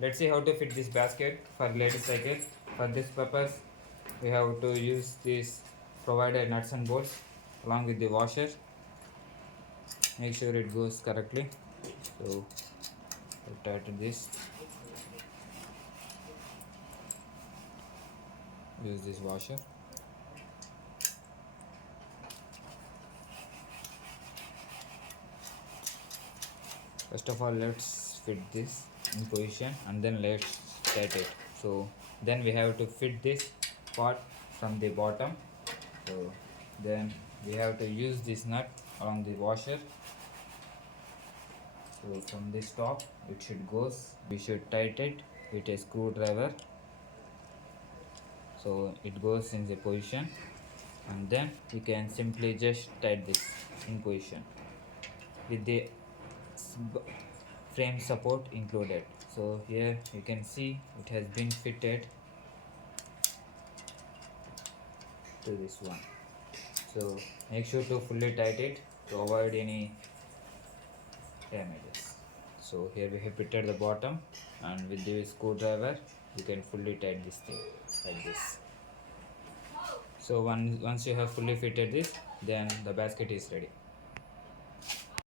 let's see how to fit this basket for ladies cycle. For this purpose, we have to use this provided nuts and bolts along with the washer. Make sure it goes correctly. So tighten this. Use this washer. First of all, let's fit this in position and then let's tighten it. So then we have to fit this part from the bottom. So then we have to use this nut along the washer. So from this top it should goes. We should tighten it with a screwdriver. So it goes in the position, and then you can simply just tighten this in position with the frame support included. So here you can see it has been fitted to this one. So make sure to fully tighten it to avoid any damages. So here we have fitted the bottom, and with the screwdriver you can fully tighten this thing like this. So once you have fully fitted this, then the basket is ready.